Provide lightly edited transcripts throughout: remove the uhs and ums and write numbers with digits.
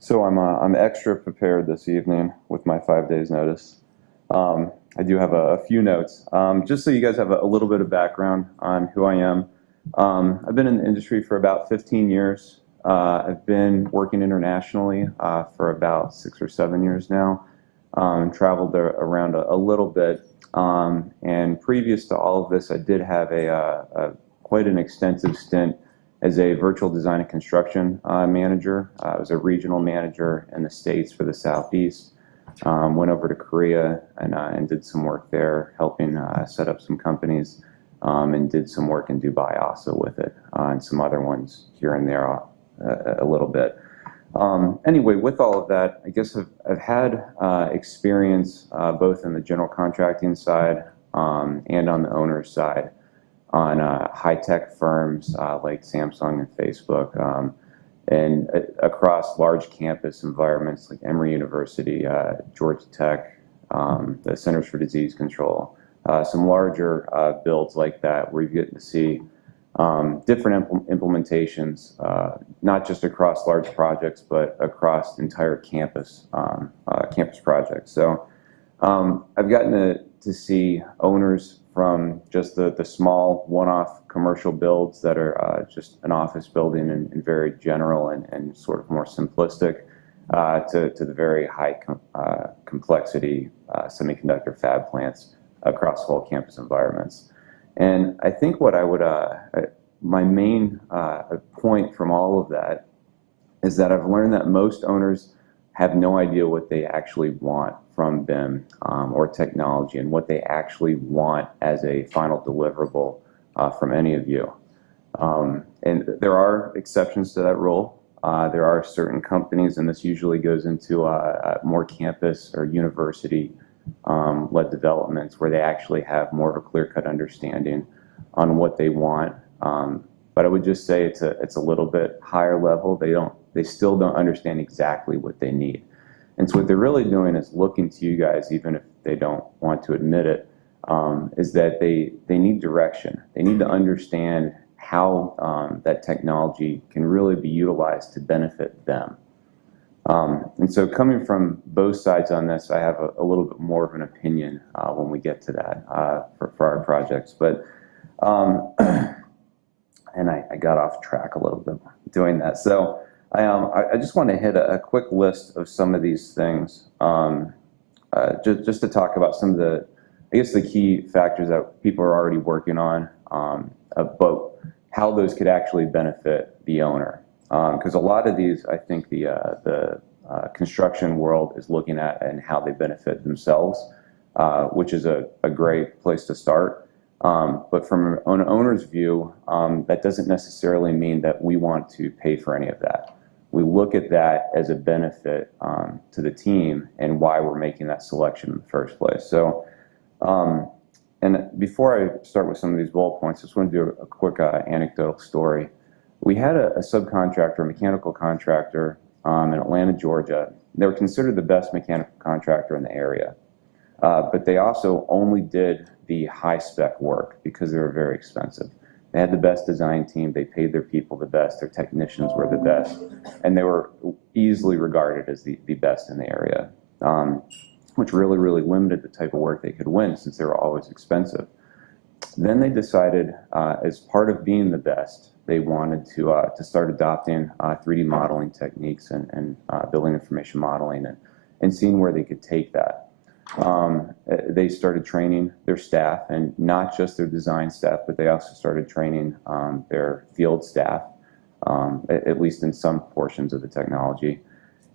So I'm extra prepared this evening with my 5 days notice. I do have a few notes, just so you guys have a little bit of background on who I am. I've been in the industry for about 15 years. I've been working internationally for about 6 or 7 years now. Traveled around a little bit, and previous to all of this, I did have quite an extensive stint as a virtual design and construction manager. I was a regional manager in the States for the Southeast. Went over to Korea and did some work there, helping set up some companies, and did some work in Dubai also with it, and some other ones here and there a little bit. Anyway, with all of that, I guess I've had experience both in the general contracting side and on the owner's side on high-tech firms like Samsung and Facebook, and across large campus environments like Emory University, Georgia Tech, the Centers for Disease Control, some larger builds like that where you get to see different implementations, not just across large projects, but across entire campus projects. So I've gotten to see owners from just the small one-off commercial builds that are just an office building and very general and sort of more simplistic, to the very high complexity semiconductor fab plants across whole campus environments. And I think what I would, my main point from all of that is that I've learned that most owners have no idea what they actually want from BIM or technology, and what they actually want as a final deliverable from any of you. And there are exceptions to that rule. There are certain companies, and this usually goes into more campus or university led developments where they actually have more of a clear-cut understanding on what they want. But I would just say it's a little bit higher level. They still don't understand exactly what they need. And so what they're really doing is looking to you guys, even if they don't want to admit it, is that they need direction. They need to understand how that technology can really be utilized to benefit them. And so coming from both sides on this, I have a little bit more of an opinion when we get to that for our projects. But and I got off track a little bit doing that. So I just want to hit a quick list of some of these things, just to talk about some of I guess the key factors that people are already working on, about how those could actually benefit the owner. Because a lot of these, I think the construction world is looking at and how they benefit themselves, which is a great place to start. But from an owner's view, that doesn't necessarily mean that we want to pay for any of that. We look at that as a benefit to the team and why we're making that selection in the first place. So, and before I start with some of these bullet points, I just want to do a quick anecdotal story. We had a subcontractor, a mechanical contractor in Atlanta, Georgia. They were considered the best mechanical contractor in the area, but they also only did the high-spec work because they were very expensive. They had the best design team. They paid their people the best. Their technicians were the best, and they were easily regarded as the best in the area, which really, really limited the type of work they could win since they were always expensive. Then they decided, as part of being the best, they wanted to start adopting 3D modeling techniques and building information modeling and seeing where they could take that. They started training their staff, and not just their design staff, but they also started training their field staff, at least in some portions of the technology.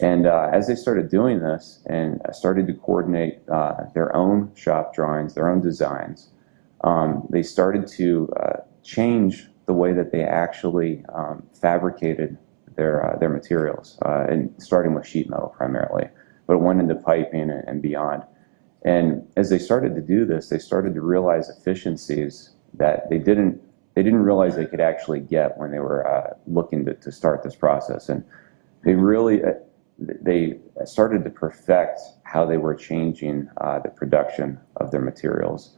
And as they started doing this and started to coordinate their own shop drawings, their own designs, they started to change the way that they actually fabricated their materials, and starting with sheet metal primarily, but it went into piping and beyond. And as they started to do this, they started to realize efficiencies that they didn't realize they could actually get when they were looking to start this process. And they started to perfect how they were changing the production of their materials.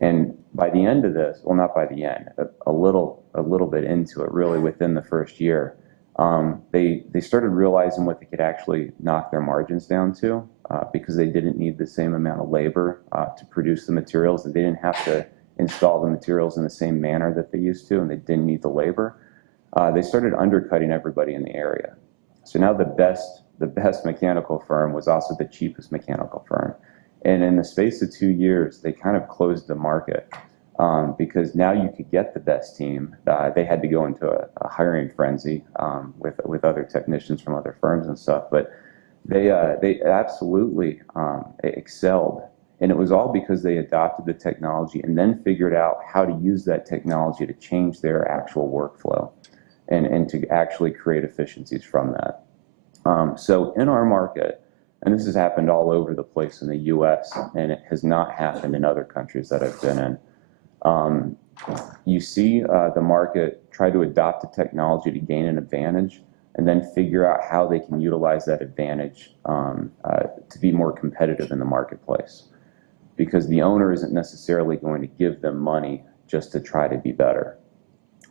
And by the end of this, well, not by the end, a little bit into it, really within the first year, they started realizing what they could actually knock their margins down to because they didn't need the same amount of labor to produce the materials, and they didn't have to install the materials in the same manner that they used to, and they didn't need the labor. They started undercutting everybody in the area. So now the best mechanical firm was also the cheapest mechanical firm. And in the space of 2 years, they kind of closed the market because now you could get the best team. They had to go into a hiring frenzy with other technicians from other firms and stuff, but they absolutely excelled. And it was all because they adopted the technology and then figured out how to use that technology to change their actual workflow and to actually create efficiencies from that. So in our market, and this has happened all over the place in the US, and it has not happened in other countries that I've been in. You see the market try to adopt the technology to gain an advantage and then figure out how they can utilize that advantage to be more competitive in the marketplace. Because the owner isn't necessarily going to give them money just to try to be better,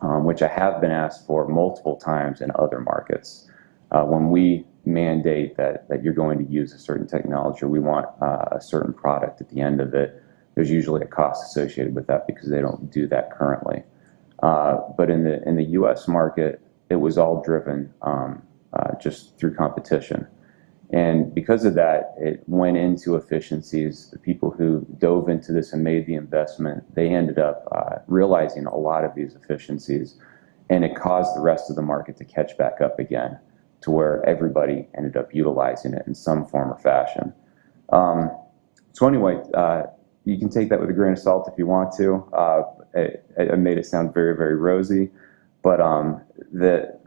which I have been asked for multiple times in other markets. When we mandate that you're going to use a certain technology or we want a certain product at the end of it, there's usually a cost associated with that because they don't do that currently. But in the US market, it was all driven just through competition. And because of that, it went into efficiencies. The people who dove into this and made the investment, they ended up realizing a lot of these efficiencies, and it caused the rest of the market to catch back up again to where everybody ended up utilizing it in some form or fashion. So anyway, you can take that with a grain of salt if you want to. I made it sound very, very rosy, but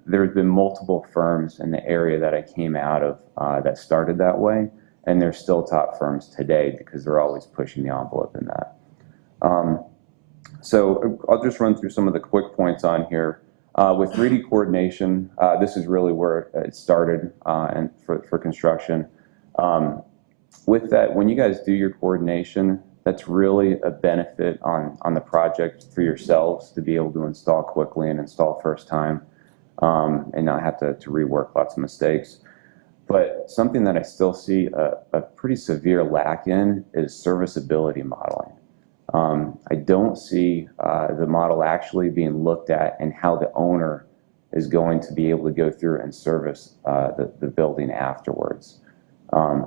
there's been multiple firms in the area that I came out of that started that way, and they're still top firms today because they're always pushing the envelope in that. So I'll just run through some of the quick points on here. With 3D coordination, this is really where it started and for construction. With that, when you guys do your coordination, that's really a benefit on the project for yourselves to be able to install quickly and install first time. And not have to rework lots of mistakes. But something that I still see a pretty severe lack in is serviceability modeling. I don't see the model actually being looked at and how the owner is going to be able to go through and service the building afterwards.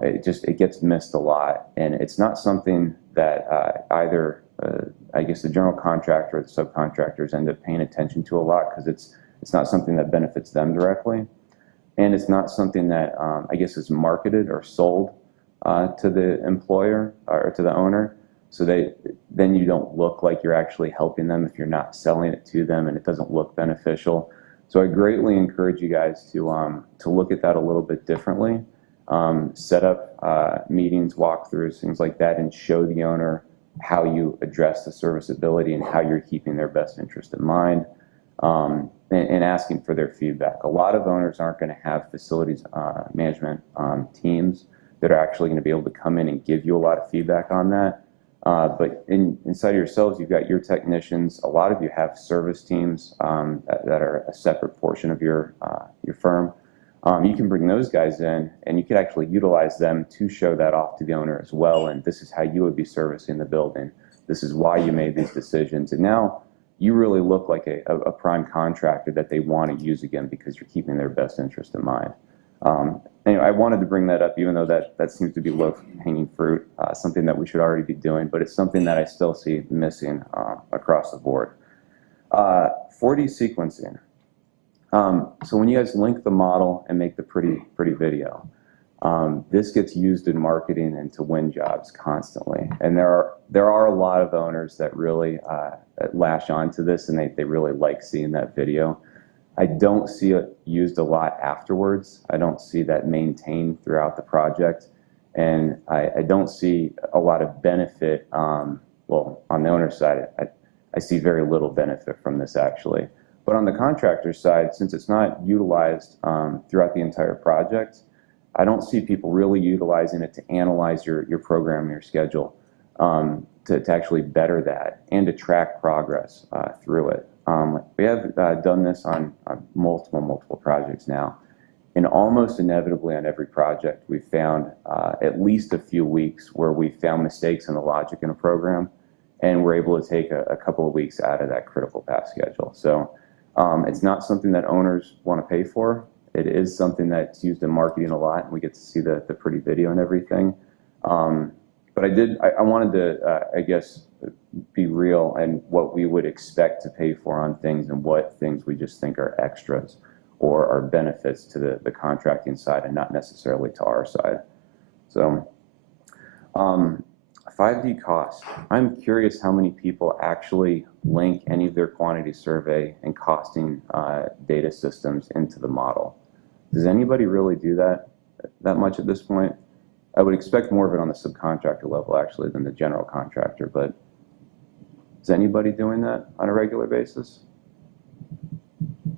It gets missed a lot, and it's not something that either I guess the general contractor or the subcontractors end up paying attention to a lot because it's not something that benefits them directly, and it's not something that I guess is marketed or sold to the employer or to the owner. So then you don't look like you're actually helping them if you're not selling it to them, and it doesn't look beneficial. So I greatly encourage you guys to look at that a little bit differently. Set up meetings, walkthroughs, things like that, and show the owner how you address the serviceability and how you're keeping their best interest in mind. And asking for their feedback. A lot of owners aren't going to have facilities management teams that are actually going to be able to come in and give you a lot of feedback on that. But inside of yourselves, you've got your technicians. A lot of you have service teams that are a separate portion of your firm. You can bring those guys in, and you can actually utilize them to show that off to the owner as well. And this is how you would be servicing the building. This is why you made these decisions. And now you really look like a prime contractor that they want to use again because you're keeping their best interest in mind. Anyway, I wanted to bring that up, even though that seems to be low-hanging fruit, something that we should already be doing, but it's something that I still see missing across the board. 4D sequencing. So when you guys link the model and make the pretty video, this gets used in marketing and to win jobs constantly. And there are a lot of owners that really lash onto this, and they really like seeing that video. I don't see it used a lot afterwards. I don't see that maintained throughout the project. And I don't see a lot of benefit, well, on the owner's side, I see very little benefit from this actually. But on the contractor's side, since it's not utilized throughout the entire project, I don't see people really utilizing it to analyze your program, your schedule, to actually better that and to track progress through it. We have done this on multiple projects now. And almost inevitably on every project, we've found at least a few weeks where we found mistakes in the logic in a program, and we're able to take a couple of weeks out of that critical path schedule. So it's not something that owners want to pay for. It is something that's used in marketing a lot, and we get to see the pretty video and everything. But I wanted to, I guess, be real and what we would expect to pay for on things and what things we just think are extras or are benefits to the contracting side and not necessarily to our side. So 5D costs. I'm curious how many people actually link any of their quantity survey and costing data systems into the model. Does anybody really do that much at this point? I would expect more of it on the subcontractor level actually than the general contractor, but is anybody doing that on a regular basis?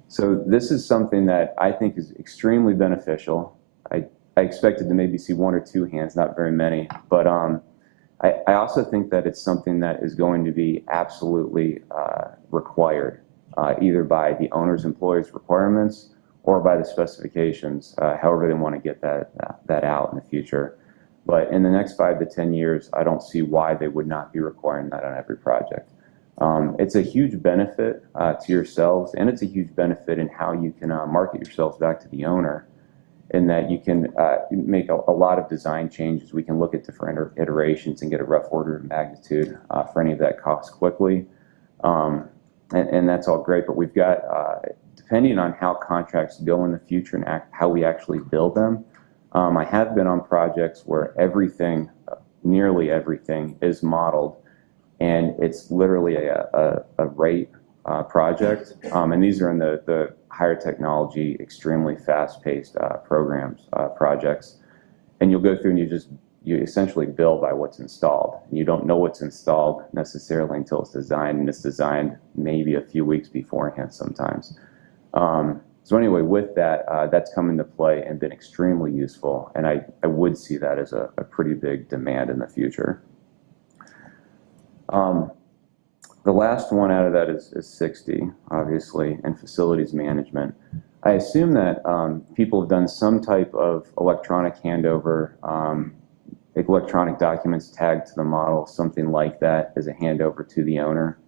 So this is something that I think is extremely beneficial. I expected to maybe see one or two hands, not very many, but I also think that it's something that is going to be absolutely required, either by the owner's employer's requirements or by the specifications, however they want to get that out in the future. But in the next 5 to 10 years, I don't see why they would not be requiring that on every project. It's a huge benefit to yourselves, and it's a huge benefit in how you can market yourselves back to the owner, in that you can make a lot of design changes. We can look at different iterations and get a rough order of magnitude for any of that cost quickly. And that's all great, but we've got, depending on how contracts go in the future and how we actually build them, I have been on projects where everything, nearly everything, is modeled, and it's literally a rate project. And these are in the higher technology, extremely fast-paced programs, projects. And you'll go through and you essentially bill by what's installed. You don't know what's installed necessarily until it's designed, and it's designed maybe a few weeks beforehand sometimes. So anyway, with that, that's come into play and been extremely useful, and I would see that as a pretty big demand in the future. The last one out of that is 60, obviously, and facilities management. I assume that people have done some type of electronic handover, electronic documents tagged to the model, something like that as a handover to the owner.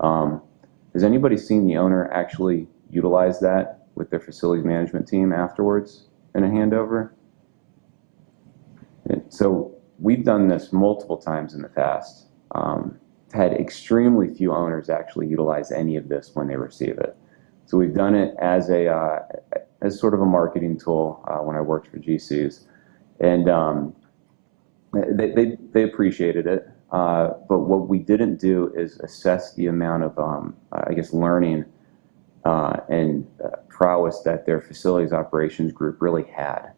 Has anybody seen the owner actually utilize that with their facilities management team afterwards in a handover? So we've done this multiple times in the past. Had extremely few owners actually utilize any of this when they receive it. So we've done it as sort of a marketing tool when I worked for GCs, and they appreciated it. But what we didn't do is assess the amount of I guess learning and prowess that their facilities operations group really had.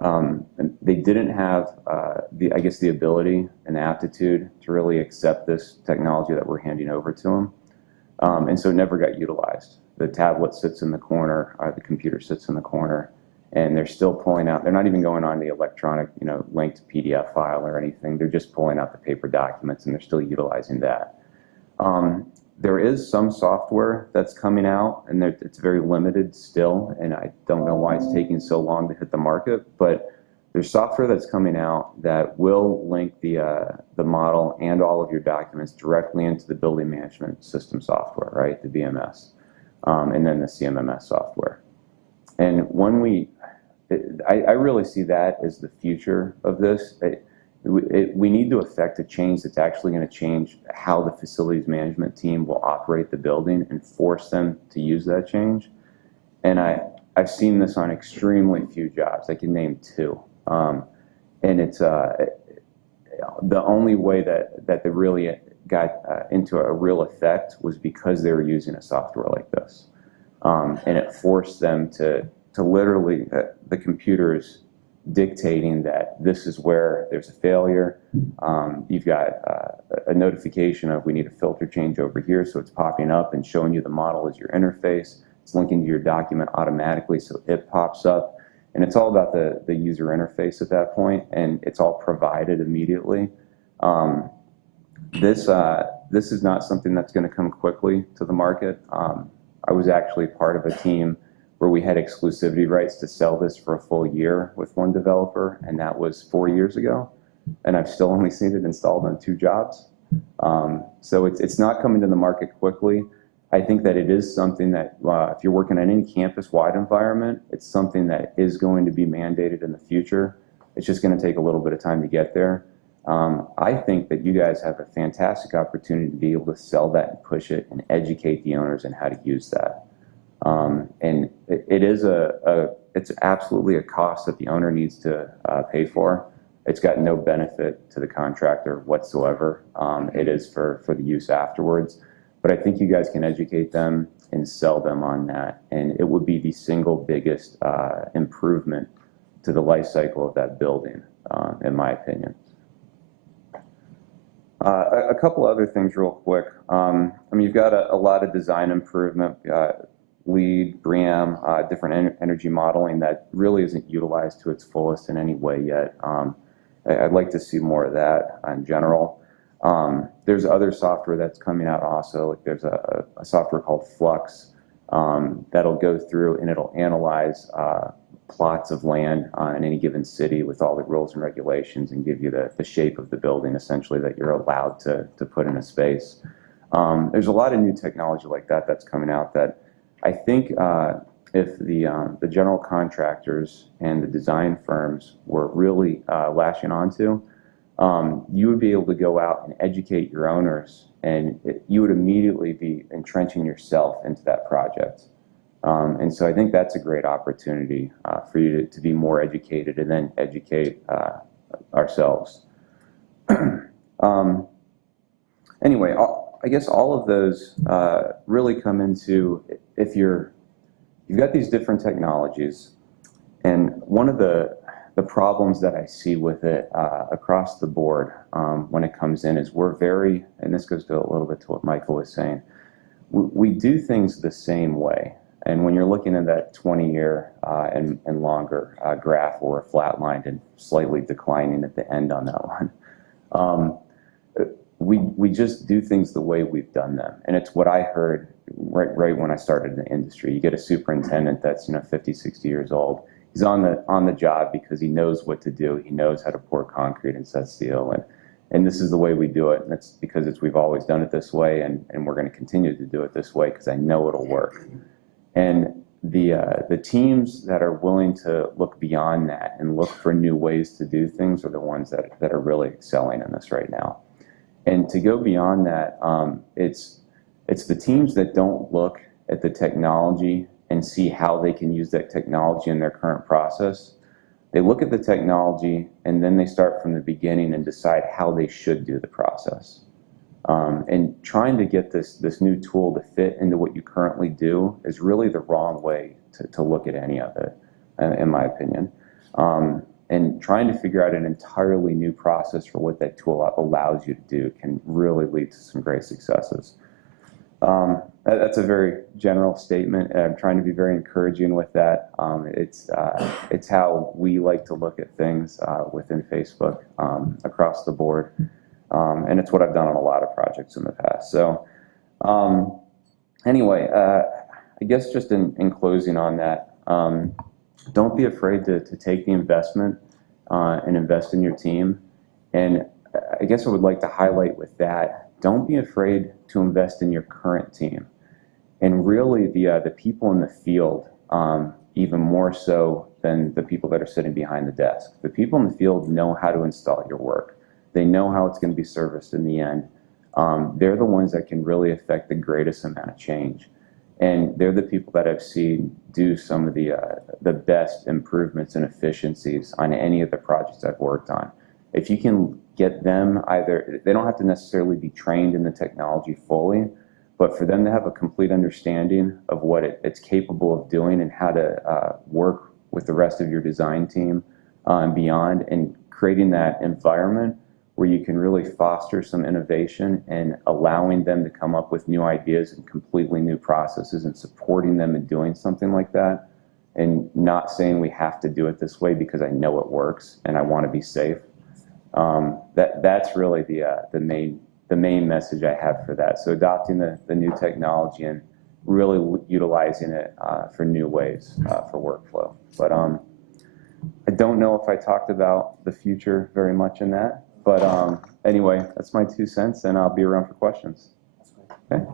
And they didn't have the ability and aptitude to really accept this technology that we're handing over to them, and so it never got utilized. The tablet sits in the corner, or the computer sits in the corner, and they're still pulling out. They're not even going on the electronic, linked PDF file or anything. They're just pulling out the paper documents, and they're still utilizing that. There is some software that's coming out, and it's very limited still, and I don't know why it's taking so long to hit the market, but there's software that's coming out that will link the model and all of your documents directly into the building management system software, right, the BMS, and then the CMMS software. And when I really see that as the future of this. We need to effect a change that's actually going to change how the facilities management team will operate the building and force them to use that change. And I've seen this on extremely few jobs. I can name 2. And it's the only way that they really got into a real effect was because they were using a software like this. And it forced them to literally, the computers dictating that this is where there's a failure. You've got a notification of we need a filter change over here, so it's popping up and showing you the model as your interface. It's linking to your document automatically, so it pops up. And it's all about the user interface at that point, and it's all provided immediately. This This is not something that's going to come quickly to the market. I was actually part of a team where we had exclusivity rights to sell this for a full year with one developer, and that was 4 years ago. And I've still only seen it installed on 2 jobs. So it's not coming to the market quickly. I think that it is something that if you're working on any campus-wide environment, it's something that is going to be mandated in the future. It's just going to take a little bit of time to get there. I think that you guys have a fantastic opportunity to be able to sell that and push it and educate the owners on how to use that. And it's absolutely a cost that the owner needs to pay for. It's got no benefit to the contractor whatsoever. It is for the use afterwards. But I think you guys can educate them and sell them on that. And it would be the single biggest improvement to the life cycle of that building, in my opinion. A couple other things real quick. I mean, you've got a lot of design improvement, LEED, BREEAM, different energy modeling that really isn't utilized to its fullest in any way yet. I'd like to see more of that in general. There's other software that's coming out also. Like there's a software called Flux that'll go through and it'll analyze plots of land in any given city with all the rules and regulations and give you the shape of the building essentially that you're allowed to put in a space. There's a lot of new technology like that that's coming out that I think if the general contractors and the design firms were really lashing onto, you would be able to go out and educate your owners, and you would immediately be entrenching yourself into that project. And so I think that's a great opportunity for you to be more educated and then educate ourselves. Anyway, I guess all of those really come into if you've got these different technologies, and one of the problems that I see with it across the board when it comes in is we're very, and this goes to a little bit to what Michael was saying, we do things the same way. And when you're looking at that 20-year and longer graph or flatlined and slightly declining at the end on that one, we just do things the way we've done them. And it's what I heard right when I started in the industry. You get a superintendent that's 50, 60 years old. He's on the job because he knows what to do. He knows how to pour concrete and set steel, and this is the way we do it. And it's because we've always done it this way, and we're going to continue to do it this way because I know it'll work. And the teams that are willing to look beyond that and look for new ways to do things are the ones that are really excelling in this right now. And to go beyond that, it's the teams that don't look at the technology and see how they can use that technology in their current process. They look at the technology and then they start from the beginning and decide how they should do the process. And trying to get this new tool to fit into what you currently do is really the wrong way to look at any of it, in my opinion. And trying to figure out an entirely new process for what that tool allows you to do can really lead to some great successes. That's a very general statement. I'm trying to be very encouraging with that. It's how we like to look at things within Facebook across the board. And it's what I've done on a lot of projects in the past. So anyway, I guess just in closing on that, don't be afraid to take the investment and invest in your team. And I guess I would like to highlight with that, don't be afraid to invest in your current team. And really the people in the field, even more so than the people that are sitting behind the desk. The people in the field know how to install your work. They know how it's going to be serviced in the end. They're the ones that can really affect the greatest amount of change. And they're the people that I've seen do some of the best improvements and efficiencies on any of the projects I've worked on. If you can get them they don't have to necessarily be trained in the technology fully, but for them to have a complete understanding of what it's capable of doing and how to work with the rest of your design team and beyond, and creating that environment where you can really foster some innovation and allowing them to come up with new ideas and completely new processes and supporting them in doing something like that, and not saying we have to do it this way because I know it works and I want to be safe. That's really the the main message I have for that. So adopting the new technology and really utilizing it for new ways for workflow. But I don't know if I talked about the future very much in that. But anyway, that's my 2 cents, and I'll be around for questions. Okay.